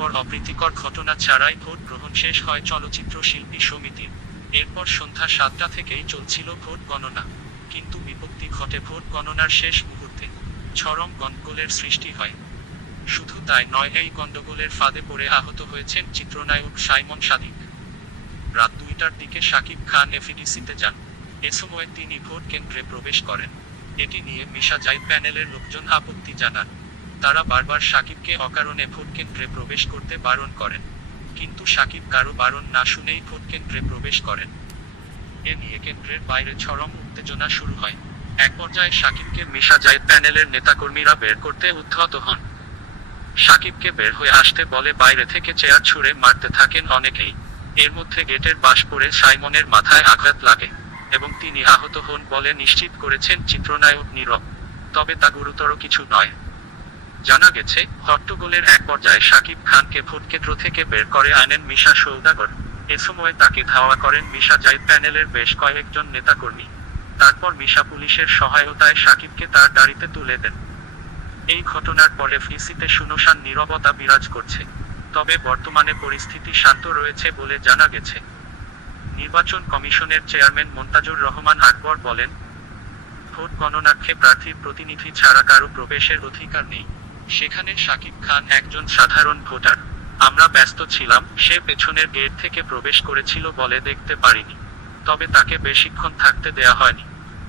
এরপর অপ্রীতিকর ঘটনা ছাড়াই ভোট গ্রহণ শেষ হয় চলচ্চিত্র শিল্পী সমিতির। এরপর সন্ধ্যা 7টা থেকেই চলছিল ভোট গণনা, কিন্তু বিপত্তি ঘটে ভোট গণনার শেষ মুহূর্তে। চরম গন্ডগোলের সৃষ্টি হয়। শুধু তাই নয়, এই গন্ডগোলের ফাঁদে পড়ে আহত হয়েছেন চিত্রনায়ক সাইমন সাদিক। রাত 2টার দিকে শাকিব খান এফডিসিতে যান। এ সময় তিনি ভোট কেন্দ্রে প্রবেশ করেন। এটি নিয়ে মিশা যায় প্যানেলের লোকজন আপত্তি জানান। তারা বারবার শাকিবকে অকারণে ভোট কেন্দ্রে প্রবেশ করতে বারণ করেন, কিন্তু শাকিব কারো বারণ না শুনেই ভোট কেন্দ্রে প্রবেশ করেন। এ নিয়ে কেন্দ্রের বাইরে চরম উত্তেজনা শুরু হয়। এক পর্যায়ে শাকিবকে মিশা যায় প্যানেলের নেতাকর্মীরা বের করতে উদ্ধত হন। শাকিবকে বের হয়ে আসতে বলে বাইরে থেকে চেয়ার ছুঁড়ে মারতে থাকেন অনেকেই। এর মধ্যে গেটের বাঁশ পড়ে সাইমনের মাথায় আঘাত লাগে এবং তিনি আহত হন বলে নিশ্চিত করেছেন চিত্রনায়ক নীরব। তবে তা গুরুতর কিছু নয়। জানা গেছে, হট্টগোলের এক পর্যায়ে শাকিব খানকে ভোটকেন্দ্র থেকে বের করে আনেন মিশা সওদাগর। এ সময় তাকে ধাওয়া করেন মিশা যায় প্যানেলের বেশ কয়েকজন নেতাকর্মী। তারপর মিশা পুলিশের সহায়তায় শাকিবকে তার গাড়িতে তুলে দেন। এই ঘটনার পরে এফডিসিতে শুনশান নীরবতা বিরাজ করছে। তবে বর্তমানে পরিস্থিতি শান্ত রয়েছে বলে জানা গেছে। নির্বাচন কমিশনের চেয়ারম্যান মন্তাজুর রহমান আকবর বলেন, ভোট গণনার্থে প্রার্থীর প্রতিনিধি ছাড়া কারো প্রবেশের অধিকার নেই। সেখানে শাকিব খান একজন সাধারণ ভোটার। আমরা ব্যস্ত ছিলাম, সে পেছনের গেট থেকে প্রবেশ করেছিল বলে দেখতে পারিনি। তবে তাকে বেশিক্ষণ থাকতে দেয়া হয়নি।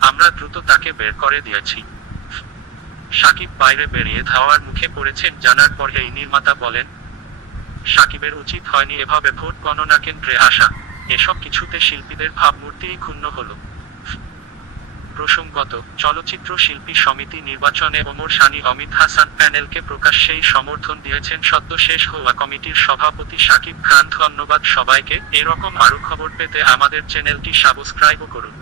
আমরা দ্রুত তাকে বের করে দিয়েছি। শাকিব বাইরে বেরিয়ে ধাওয়ার মুখে পড়েছেন জানার পর এই নির্মাতা বলেন, শাকিবের উচিত হয়নি এভাবে ভোট গণনা কেন্দ্রে আসা। এসব কিছুতে শিল্পীদের ভাবমূর্তিই ক্ষুণ্ণ হলো। প্রসঙ্গত, চলচ্চিত্র শিল্পী সমিতি নির্বাচনে ওমর সানি অমিত হাসান প্যানেলকে প্রকাশ্যেই সমর্থন দিয়েছেন সদ্য শেষ হওয়া কমিটির সভাপতি শাকিব খান। ধন্যবাদ সবাইকে। এরকম আরও খবর পেতে আমাদের চ্যানেলটি সাবস্ক্রাইব করুন।